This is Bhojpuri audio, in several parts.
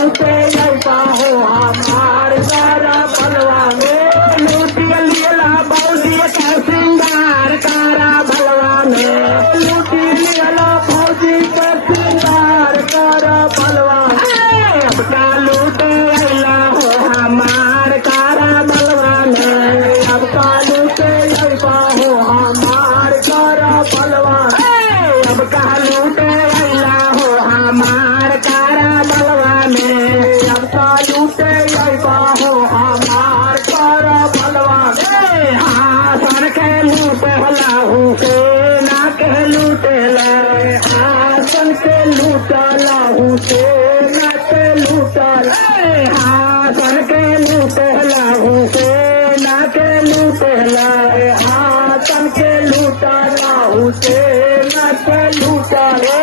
लूटे लौटा हो हमार कारा भलवा में लूटिया लियला भौजी का श्रृंगार कारा भलवा में लूटी लियला भौजी का श्रृंगार कारा भलवा में अब का लूटे अला हो हमार कारा भलवा में अब का लूटे लौटा हो हमार कारा भलवा अब का लूटे अला हो हमार कारा भलवा में अब का लूटे लौटा हो हमार कारा भलवा में हाँ सन के लूटे लाहू से ना के लूटे ले हाँ सन के लूटा लाहू से ना के लूटा ले हाँ सन के लूटे लाहू से ना के लूटे ले हाँ सन के लूटा लाहू से ना के लूटा ले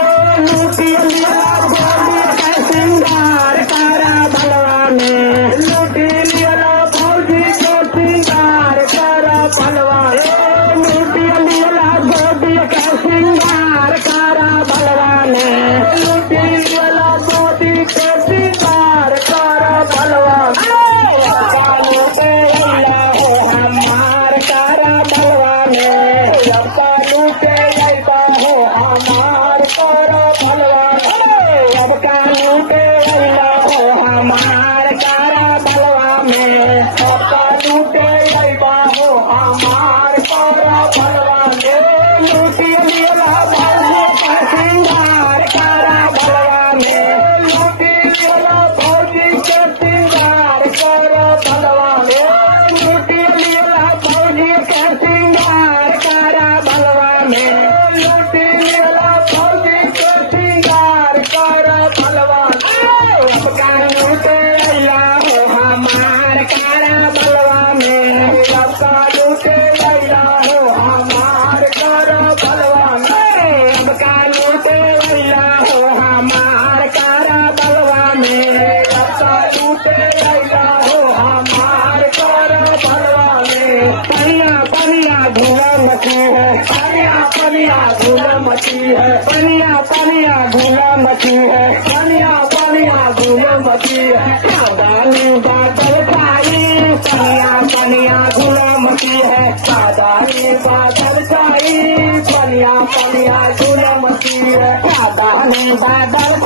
लूटी लिया भौजी का श्रृंगार कारा भलवा में लूटी लिया भौजी को श्रृंगार कारा भलवा लूटी लिया भौजी का श्रृंगार कारा भलवा में लूटी लिया भौजी को श्रृंगार कारा भलवा लूटे अल्लाह हो हमार कारा भलवा में लूटे अल्लाह हो हमार कारा भलवा अब का लूटे अल्लाह हो हमार कारा भलवा में अब का लूटे अल्लाह हो हमार कारा भलवा में लूटी लिया भौजी का श्रृंगार कारा भलवा में लूटी लिया भौजी के श्रृंगार कारा भलवा में लूटी लिया भौजी के श्रृंगार कारा भलवा में लूटी लिया भौजी के श्रृंगार कारा भलवा अब का लूटे अल्लाह हो हमार कारा भलवा में अब का लूटे अल्लाह हो हमार कारा भलवा में अब का लूटे अल्लाह हो हमार कारा भलवा में अब का लूटे अल्लाह हो हमार कारा भलवा में पनिया पनिया धूला मची है पनिया पनिया धूला मची है पनिया पनिया धूला मची है पनिया पनिया धूला मची है सादानी बादल छाई पनिया पनिया धूला मची है सादानी बादल छाई पनिया पनिया धूला मची है सादानी बादल